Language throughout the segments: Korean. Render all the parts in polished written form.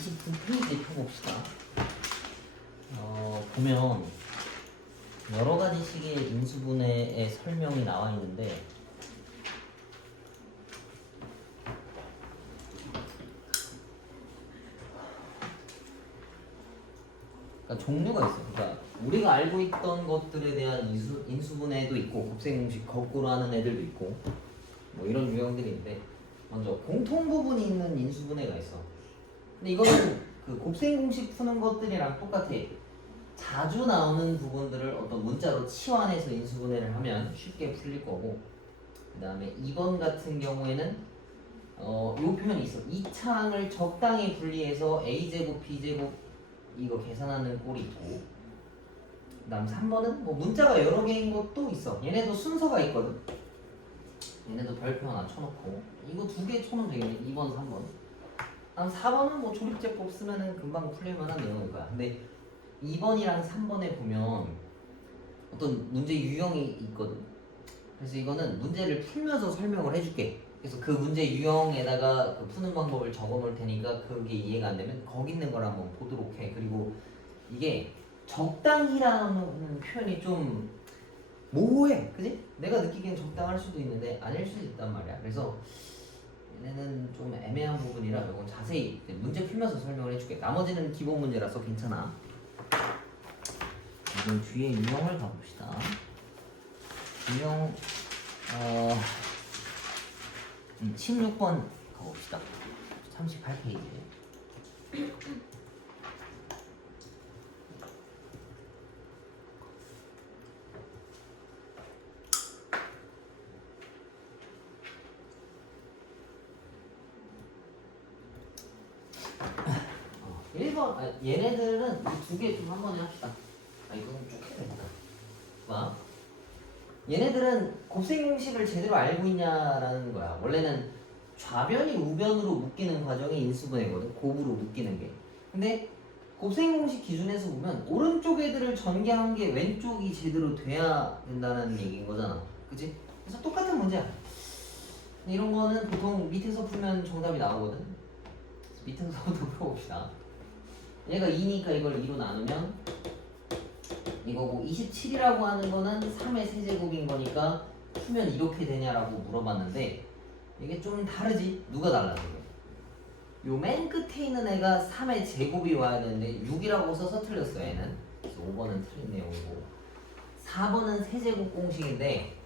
29페이지 펴봅시다. 보면 여러 가지 식의 인수분해의 설명이 나와 있는데 그러니까 종류가 있어. 그러니까 우리가 알고 있던 것들에 대한 인수분해도 있고 곱셈공식 거꾸로 하는 애들도 있고 뭐 이런 유형들이 있는데 먼저 공통 부분이 있는 인수분해가 있어. 근데 이거는 그 곱셈공식 푸는 것들이랑 똑같아. 자주 나오는 부분들을 어떤 문자로 치환해서 인수분해를 하면 쉽게 풀릴 거고, 그 다음에 2번 같은 경우에는 요 표현이 있어. 이 창을 적당히 분리해서 a제곱 b제곱 이거 계산하는 꼴이 있고, 그 다음 3번은 뭐 문자가 여러 개인 것도 있어. 얘네도 순서가 있거든. 얘네도 별표 하나 쳐놓고 이거 두 개 쳐놓으면 되겠네. 2번 3번. 다음 4번은 뭐 조립제법 쓰면은 금방 풀릴 만한 내용일 거야. 근데 2번이랑 3번에 보면 어떤 문제 유형이 있거든. 그래서 이거는 문제를 풀면서 설명을 해줄게. 그래서 그 문제 유형에다가 그 푸는 방법을 적어 놓을 테니까 그게 이해가 안 되면 거기 있는 걸 한번 보도록 해. 그리고 이게 적당히라는 표현이 좀 모호해. 그지? 내가 느끼기엔 적당할 수도 있는데 아닐 수도 있단 말이야. 그래서 얘네는 좀 애매한 부분이라 이건 자세히 문제 풀면서 설명을 해줄게. 나머지는 기본 문제라서 괜찮아. 이번 뒤에 유형을 가봅시다. 유형 16번 가봅시다. 38페이지. 얘네들은 이 두 개 좀 한 번에 합시다. 이거는 쭉 해야 된다. 봐. 얘네들은 곱셈공식을 제대로 알고 있냐라는 거야. 원래는 좌변이 우변으로 묶이는 과정이 인수분해거든. 곱으로 묶이는 게. 근데 곱셈공식 기준에서 보면 오른쪽 애들을 전개한 게 왼쪽이 제대로 돼야 된다는 얘기인 거잖아. 그치? 그래서 똑같은 문제야. 이런 거는 보통 밑에서 풀면 정답이 나오거든. 밑에서부터 풀어봅시다. 얘가 2니까 이걸 2로 나누면 이거고 27이라고 하는 거는 3의 세제곱인 거니까 풀면 이렇게 되냐라고 물어봤는데 이게 좀 다르지? 누가 달라는 거야? 요 맨 끝에 있는 애가 3의 제곱이 와야 되는데 6이라고 써서 틀렸어 얘는. 그래서 5번은 틀린 내용이고 4번은 세제곱 공식인데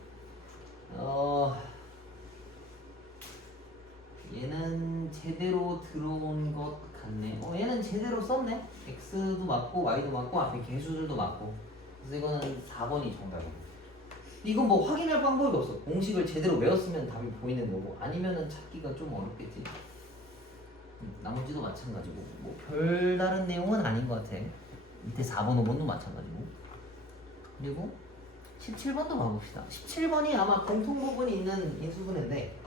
얘는 제대로 들어온 것 같네. 얘는 제대로 썼네. x도 맞고 y도 맞고 앞에 개수들도 맞고. 그래서 이거는 4번이 정답이에요. 이건 뭐 확인할 방법이 없어. 공식을 제대로 외웠으면 답이 보이는 거고 아니면은 찾기가 좀 어렵겠지. 나머지도 마찬가지고 뭐 별다른 내용은 아닌 것 같아. 밑에 4번, 5번도 마찬가지고. 그리고 17번도 봐봅시다. 17번이 아마 공통 부분이 있는 인수분해인데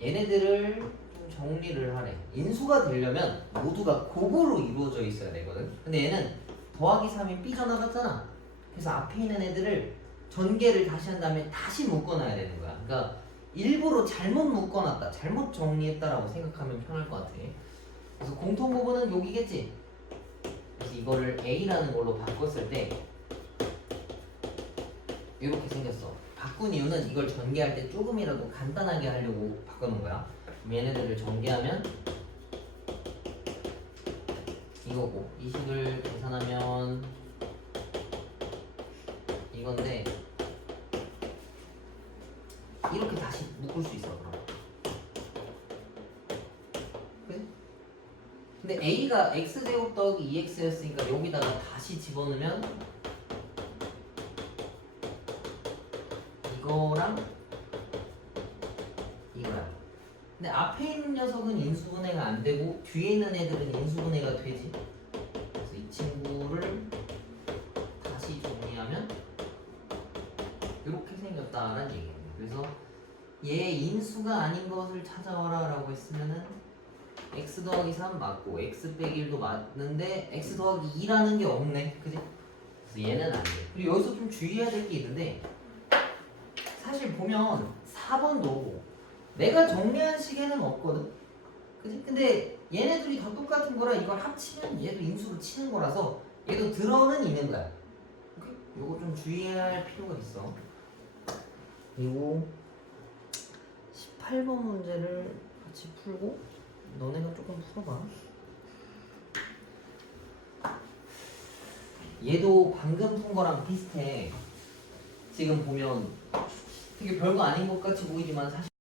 얘네들을 좀 정리를 하래. 인수가 되려면 모두가 곱으로 이루어져 있어야 되거든. 근데 얘는 더하기 3이 삐져나갔잖아. 그래서 앞에 있는 애들을 전개를 다시 한 다음에 다시 묶어놔야 되는 거야. 그러니까 일부러 잘못 묶어놨다, 잘못 정리했다라고 생각하면 편할 것 같아. 그래서 공통 부분은 여기겠지. 그래서 이거를 A라는 걸로 바꿨을 때 이렇게 생겼어. 바꾼 이유는 이걸 전개할 때 조금이라도 간단하게 하려고 바꿔놓은 거야. 그럼 얘네들을 전개하면 이거고 이 식을 계산하면 이건데 이렇게 다시 묶을 수 있어. 그럼. 그래? 근데 A가 x제곱 더하기 2x였으니까 여기다가 다시 집어넣으면 이거랑 이거야. 근데 앞에 있는 녀석은 인수분해가 안 되고 뒤에 있는 애들은 인수분해가 되지. 그래서 이 친구를 다시 정리하면 이렇게 생겼다라는 얘기예요. 그래서 얘 인수가 아닌 것을 찾아와라 라고 했으면은 x 더하기 3 맞고 x 빼기 1도 맞는데 x 더하기 2라는 게 없네. 그지? 그래서 얘는 안 돼. 그리고 여기서 좀 주의해야 될 게 있는데 사실 보면 4번도 내가 정리한 식에는 없거든. 그지? 근데 얘네들이 다 똑같은 거라 이걸 합치면 얘도 인수로 치는 거라서 얘도 들어는 있는 거야. 오케이? 요거 좀 주의할 필요가 있어. 그리고 18번 문제를 같이 풀고 너네가 조금 풀어봐. 얘도 방금 푼 거랑 비슷해. 지금 보면 되게 별거 아닌 것 같이 보이지만 사실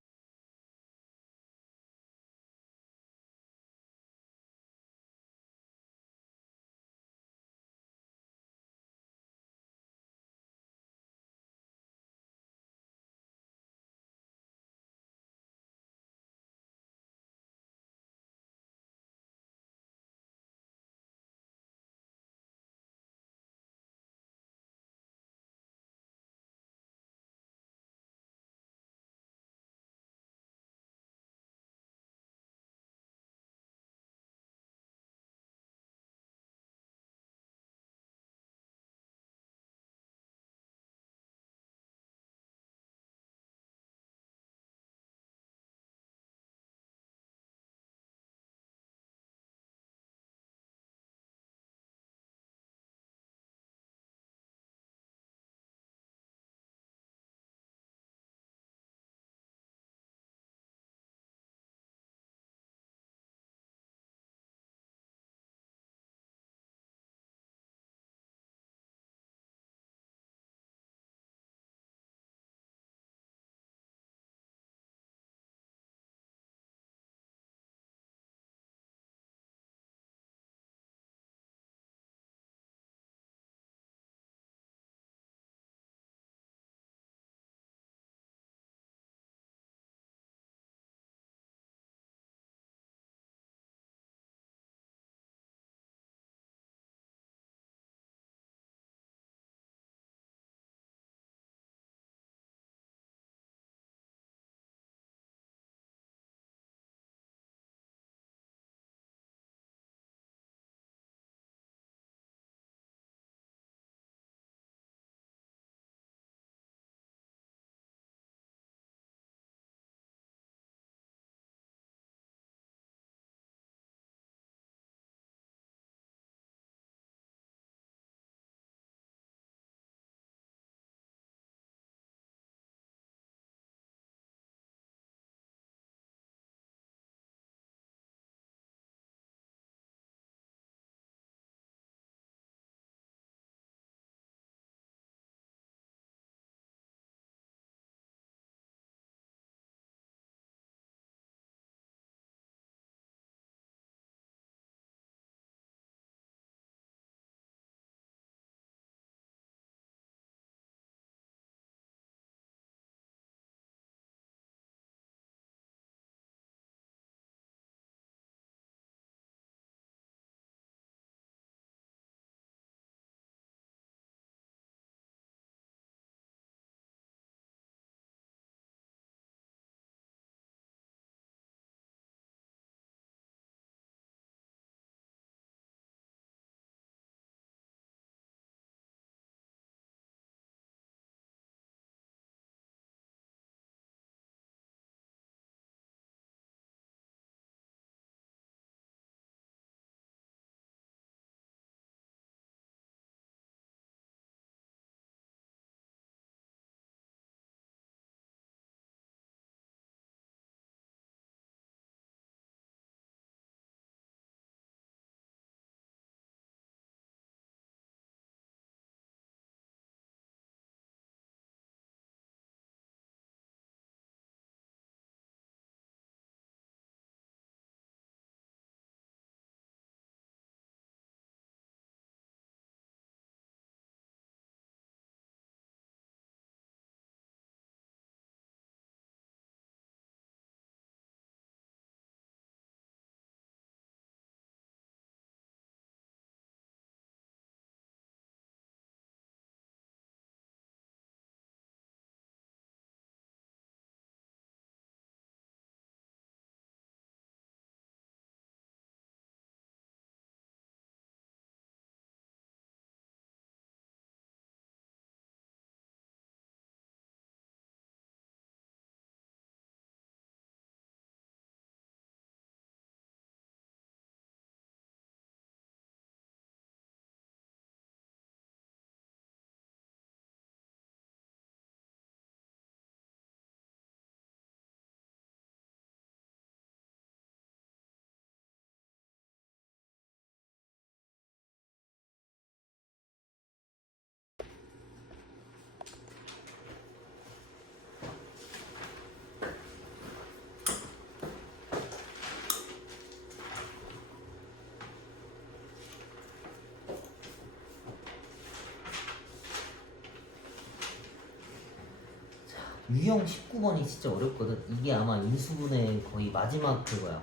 유형 19번이 진짜 어렵거든. 이게 아마 인수분해 거의 마지막 그거야.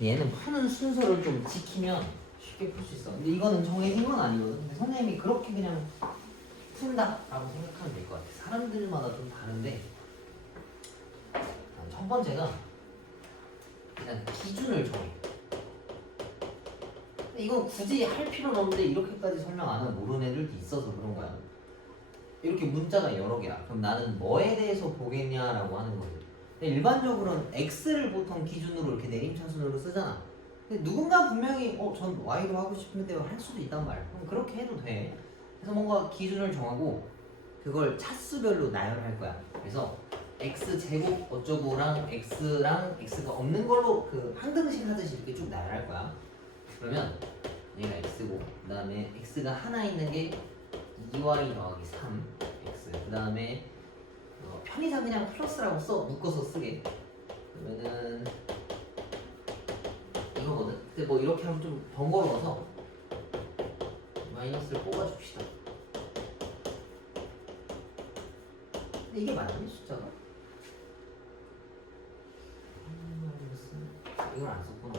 얘는 푸는 순서를 좀 지키면 쉽게 풀 수 있어. 근데 이거는 정해진 건 아니거든. 근데 선생님이 그렇게 그냥 푼다라고 생각하면 될 것 같아. 사람들마다 좀 다른데 첫 번째가 일단 기준을 정해. 근데 이건 굳이 할 필요는 없는데 이렇게까지 설명 안 하면 모르는 애들도 있어서 그런 거야. 이렇게 문자가 여러 개야. 그럼 나는 뭐에 대해서 보겠냐라고 하는 거지. 근데 일반적으로는 x를 보통 기준으로 이렇게 내림차순으로 쓰잖아. 근데 누군가 분명히 전 y로 하고 싶은데 할 수도 있단 말이야. 그럼 그렇게 해도 돼. 그래서 뭔가 기준을 정하고 그걸 차수별로 나열할 거야. 그래서 x 제곱 어쩌고랑 x랑 x가 없는 걸로 그 항등식 하듯이 이렇게 쭉 나열할 거야. 그러면 얘가 x고 그 다음에 x가 하나 있는 게 2y 더하기 3x 그 다음에 편의상 그냥 플러스라고 묶어서 쓰게. 그러면은 이거거든. 근데 뭐 이렇게 하면 좀 번거로워서 마이너스를 뽑아줍시다. 근데 이게 맞니 숫자가? 마이너스 이걸 안 썼구나.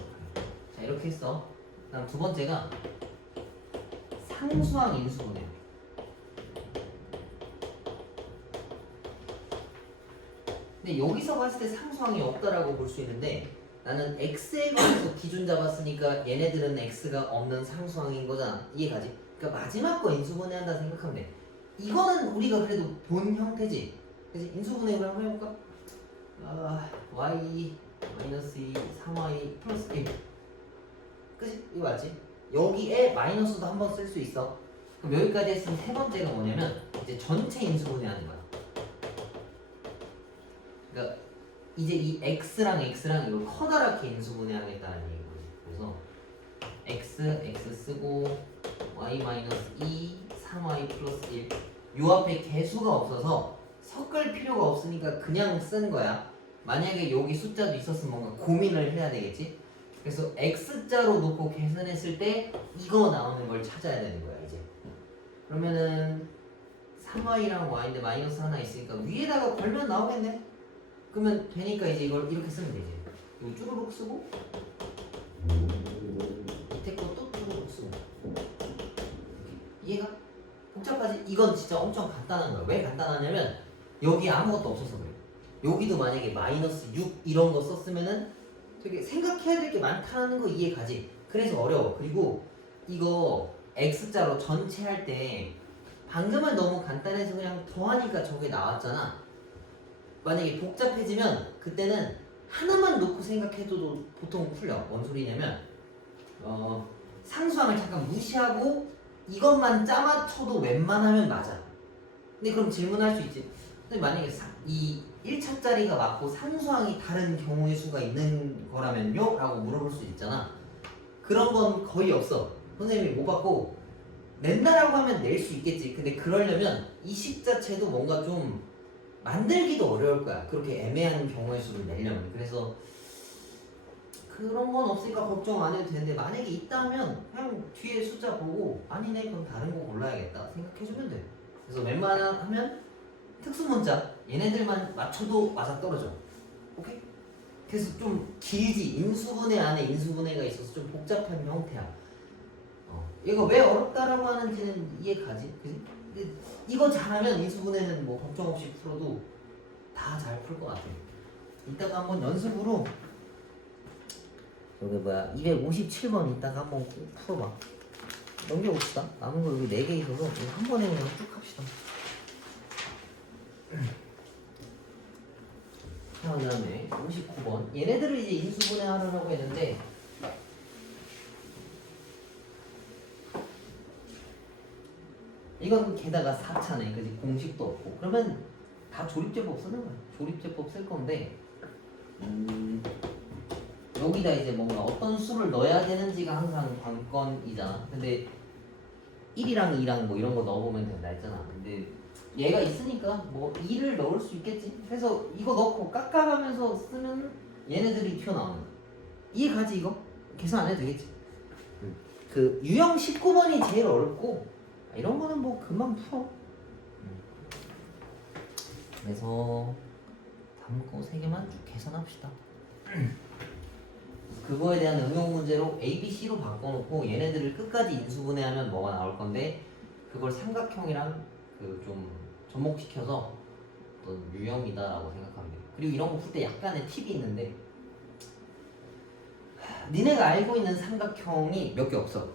자 이렇게 했어. 그다음 두 번째가 상수항 인수분해. 근데 여기서 봤을 때 상수항이 없다라고 볼 수 있는데 나는 x에 관해서 기준 잡았으니까 얘네들은 x가 없는 상수항인 거잖아. 이해가지? 그러니까 마지막 거 인수분해한다 생각하면 돼. 이거는 우리가 그래도 본 형태지. 그래서 인수분해를 한번 해볼까? y 마이너스 2 3y 플러스 1 그치? 이거 맞지? 여기에 마이너스도 한번 쓸 수 있어. 그럼 여기까지 했으면 세 번째가 뭐냐면 이제 전체 인수분해하는 거야. 그러니까 이제 이 x랑 이걸 커다랗게 인수분해하겠다는 얘기거든. 그래서 x 쓰고 y 마이너스 2 3y 플러스 1 요 앞에 개수가 없어서 섞을 필요가 없으니까 그냥 쓴 거야. 만약에 여기 숫자도 있었으면 뭔가 고민을 해야 되겠지. 그래서 x자로 놓고 계산했을 때 이거 나오는 걸 찾아야 되는 거야 이제. 그러면은 3y랑 y인데 마이너스 하나 있으니까 위에다가 걸면 나오겠네. 그러면 되니까 이제 이걸 이렇게 쓰면 되지. 이거 쭈루룩 쓰고 밑에 것도 쭈루룩 쓰고. 이해가? 복잡하지? 이건 진짜 엄청 간단한 거야. 왜 간단하냐면 여기 아무것도 없어서 그래. 여기도 만약에 마이너스 6 이런 거 썼으면은 되게 생각해야 될 게 많다는 거 이해가지? 그래서 어려워. 그리고 이거 x자로 전체 할 때 방금은 너무 간단해서 그냥 더하니까 저게 나왔잖아. 만약에 복잡해지면 그때는 하나만 놓고 생각해도 보통 풀려. 뭔 소리냐면 상수항을 잠깐 무시하고 이것만 짜맞춰도 웬만하면 맞아. 근데 그럼 질문할 수 있지. 근데 만약에 이 1차짜리가 맞고 상수항이 다른 경우의 수가 있는 거라면요? 라고 물어볼 수 있잖아. 그런 건 거의 없어. 선생님이 못 받고 낸다라고 하면 낼 수 있겠지. 근데 그러려면 이 식 자체도 뭔가 좀 만들기도 어려울 거야. 그렇게 애매한 경우의 수를 내려면. 그래서 그런 건 없으니까 걱정 안 해도 되는데 만약에 있다면 그냥 뒤에 숫자 보고 아니네 그럼 다른 거 골라야겠다 생각해주면 돼. 그래서 웬만하면 특수문자 얘네들만 맞춰도 맞아떨어져. 오케이? 그래서 좀 길지. 인수분해 안에 인수분해가 있어서 좀 복잡한 형태야. 얘가 왜 어렵다라고 하는지는 이해가지? 그지? 근데 이거 잘하면 인수분해는 뭐 걱정 없이 풀어도 다 잘 풀 것 같아. 이따가 한번 연습으로 여기 257번 이따가 한번 꼭 풀어봐. 넘겨봅시다. 남은 거 여기 4개 있어서 한 번에 그냥 쭉 합시다. 자, 그 다음에 59번. 얘네들을 이제 인수분해 하려고 했는데 이건 게다가 4차네. 그지? 공식도 없고. 그러면 다 조립제법 쓰는 거야. 조립제법 쓸 건데 여기다 이제 뭔가 어떤 수를 넣어야 되는지가 항상 관건이잖아. 근데 1이랑 2랑 뭐 이런 거 넣어보면 된다 했잖아. 근데 얘가 있으니까 뭐 2를 넣을 수 있겠지. 그래서 이거 넣고 깎아가면서 쓰면 얘네들이 튀어나오는 거야. 이해가지 이거? 계산 안 해도 되겠지. 그 유형 19번이 제일 어렵고 이런 거는 뭐 금방 풀어. 그래서 다음 거 3개만 쭉 계산합시다. 그거에 대한 응용 문제로 A, B, C로 바꿔놓고 얘네들을 끝까지 인수분해하면 뭐가 나올 건데 그걸 삼각형이랑 그 좀 접목시켜서 어떤 유형이다라고 생각하면 돼요. 그리고 이런 거 풀 때 약간의 팁이 있는데 니네가 알고 있는 삼각형이 몇 개 없어.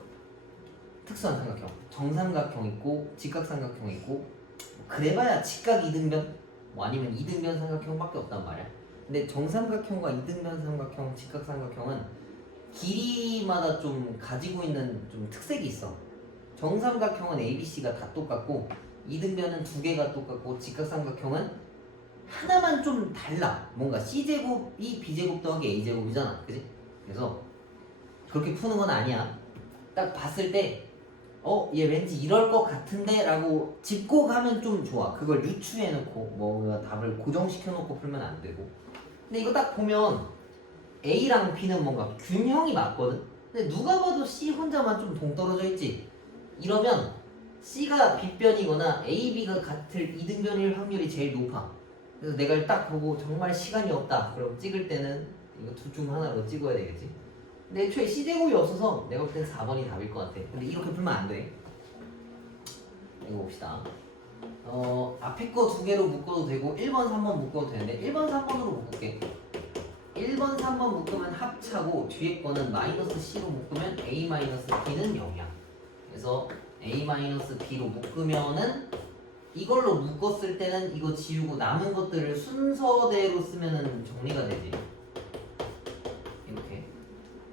특수한 삼각형. 정삼각형 있고 직각삼각형 있고 그래봐야 직각 이등변 뭐 아니면 이등변 삼각형밖에 없단 말이야. 근데 정삼각형과 이등변 삼각형, 직각삼각형은 길이마다 좀 가지고 있는 좀 특색이 있어. 정삼각형은 ABC가 다 똑같고 이등변은 2개가 똑같고 직각삼각형은 하나만 좀 달라. 뭔가 C제곱이 B제곱 더하기 A제곱이잖아. 그지? 그래서 그렇게 푸는 건 아니야. 딱 봤을 때 얘 왠지 이럴 것 같은데 라고 짚고 가면 좀 좋아. 그걸 유추해놓고 뭔가 답을 고정시켜놓고 풀면 안 되고. 근데 이거 딱 보면 A랑 B는 뭔가 균형이 맞거든? 근데 누가 봐도 C 혼자만 좀 동떨어져 있지? 이러면 C가 B변이거나 A, B가 같을 이등변일 확률이 제일 높아. 그래서 내가 딱 보고 정말 시간이 없다 그럼 찍을 때는 이거 둘 중 하나로 찍어야 되겠지. 근데 애초에 C제곱이 없어서 내가 볼 땐 4번이 답일 것 같아. 근데 이렇게 풀면 안 돼. 이거 봅시다. 앞에 거 2개로 묶어도 되고 1번, 3번 묶어도 되는데 1번, 3번으로 묶을게. 1번, 3번 묶으면 합차고 뒤에 거는 -C로 묶으면 A-B는 0이야. 그래서 A-B로 묶으면은 이걸로 묶었을 때는 이거 지우고 남은 것들을 순서대로 쓰면은 정리가 되지. 이렇게.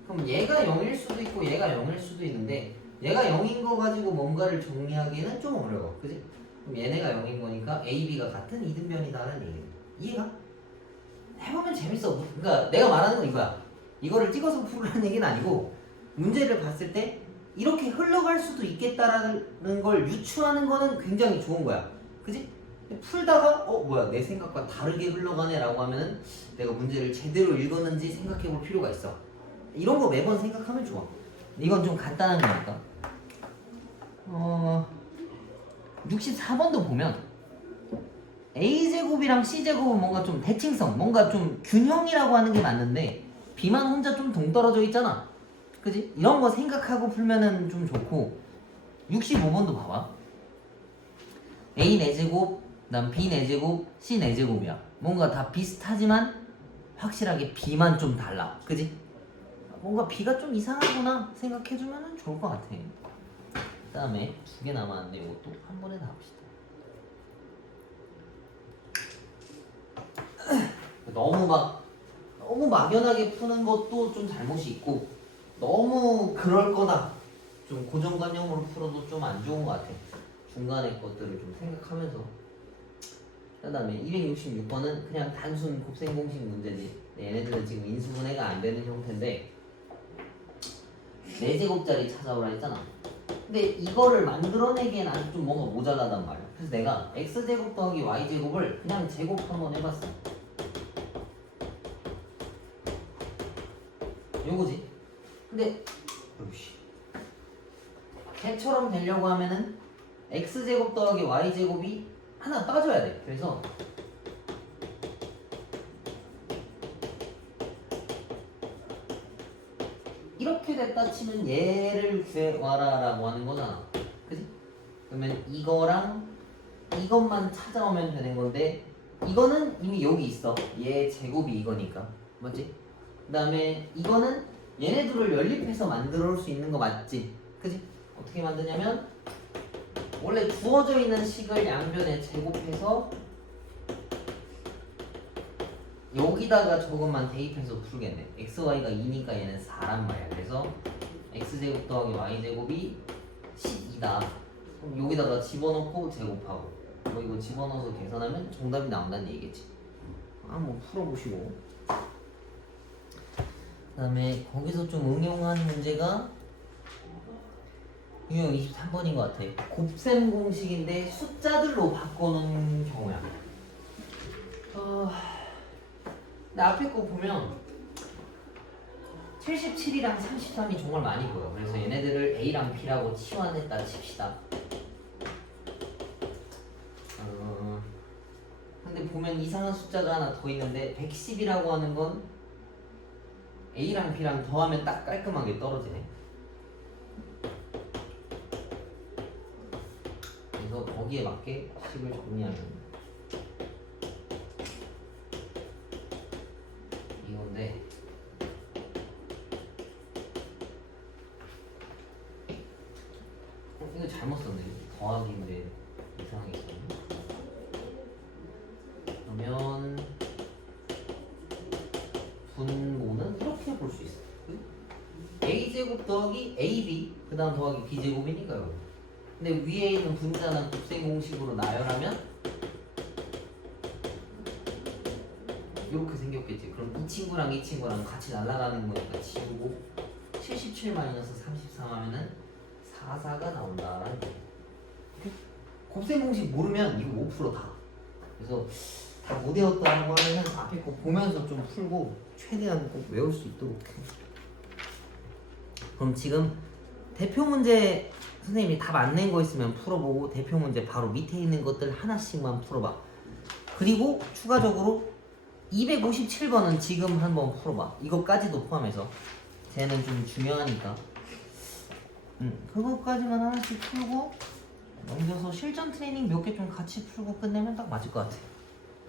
그럼 얘가 0일 수도 있고 얘가 0일 수도 있는데 얘가 0인 거 가지고 뭔가를 정리하기는 좀 어려워. 그지? 그럼 얘네가 0인 거니까 A, B가 같은 이등변이다라는 얘기야. 이해가? 해보면 재밌어. 그러니까 내가 말하는 건 이거야. 이거를 찍어서 풀으라는 얘기는 아니고 문제를 봤을 때 이렇게 흘러갈 수도 있겠다라는 걸 유추하는 거는 굉장히 좋은 거야. 그지? 풀다가 뭐야 내 생각과 다르게 흘러가네 라고 하면은 내가 문제를 제대로 읽었는지 생각해 볼 필요가 있어. 이런 거 매번 생각하면 좋아. 이건 좀 간단한 거니까. 64번도 보면 A제곱이랑 C제곱은 뭔가 좀 대칭성, 뭔가 좀 균형이라고 하는 게 맞는데 B만 혼자 좀 동떨어져 있잖아. 그지? 이런 거 생각하고 풀면은 좀 좋고 65번도 봐봐. A 4제곱, 그다음 B 4제곱, C 4제곱이야. 뭔가 다 비슷하지만 확실하게 B만 좀 달라. 그지? 뭔가 B가 좀 이상하구나 생각해주면 좋을 것 같아. 그 다음에 2개 남았는데 이것도 한 번에 다 합시다. 너무 막연하게 푸는 것도 좀 잘못이 있고 너무 그럴 거다 좀 고정관념으로 풀어도 좀 안 좋은 것 같아. 중간에 것들을 좀 생각하면서. 그 다음에 266번은 그냥 단순 곱셈 공식 문제지. 얘네들은 지금 인수분해가 안 되는 형태인데 4제곱짜리 찾아오라 했잖아. 근데 이거를 만들어내기엔 아직 좀 뭔가 모자라단 말이야. 그래서 내가 x제곱 더하기 y제곱을 그냥 제곱 한번 해봤어. 요거지. 근데 걔처럼 되려고 하면은 x제곱 더하기 y제곱이 하나 빠져야 돼. 그래서 이렇게 됐다 치면 얘를 구해와라 라고 하는 거잖아. 그지? 그러면 이거랑 이것만 찾아오면 되는 건데 이거는 이미 여기 있어. 얘 제곱이 이거니까. 맞지? 그 다음에 이거는 얘네들을 연립해서 만들어 올 수 있는 거 맞지? 그지? 어떻게 만드냐면 원래 주어져 있는 식을 양변에 제곱해서 여기다가 저것만 대입해서 풀겠네. xy가 2니까 얘는 4란 말이야. 그래서 x제곱 더하기 y제곱이 12다. 그럼 여기다가 집어넣고 제곱하고 뭐 이거 집어넣어서 계산하면 정답이 나온다는 얘기겠지. 한번 풀어보시고. 그 다음에 거기서 좀 응용한 문제가 유형 23번인 것 같아. 곱셈 공식인데 숫자들로 바꿔놓은 경우야. 근데 앞에 거 보면 77이랑 33이 정말 많이 보여. 그래서 얘네들을 A랑 B라고 치환했다 칩시다. 근데 보면 이상한 숫자가 하나 더 있는데 110이라고 하는 건 A랑 B랑 더하면 딱 깔끔하게 떨어지네. 그래서 거기에 맞게 10을 정리하면 이건데 이거 잘못 썼네. 더하기인데 이상하게 썼네. 그러면 분모는 이렇게 볼 수 있어. a제곱 더하기 ab 그 다음 더하기 b제곱이니까요. 근데 위에 있는 분자는 곱셈 공식으로 나열하면 이렇게 생겼겠지. 그럼 이 친구랑 이 친구랑 같이 날아가는 거니까 지우고 77-34 하면은 44가 나온다라는 거예요. 곱셈 공식 모르면 이거 5%다. 그래서 다 못 외웠다는 거는 앞에 거 보면서 좀 풀고 최대한 꼭 외울 수 있도록 해. 그럼 지금 대표 문제 선생님이 답 안 낸 거 있으면 풀어보고 대표 문제 바로 밑에 있는 것들 하나씩만 풀어봐. 그리고 추가적으로 257번은 지금 한번 풀어봐. 이것까지도 포함해서 쟤는 좀 중요하니까 그것까지만 하나씩 풀고 넘겨서 실전 트레이닝 몇 개 좀 같이 풀고 끝내면 딱 맞을 것 같아.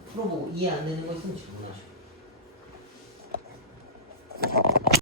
풀어보고 이해 안 되는 거 있으면 질문하시고.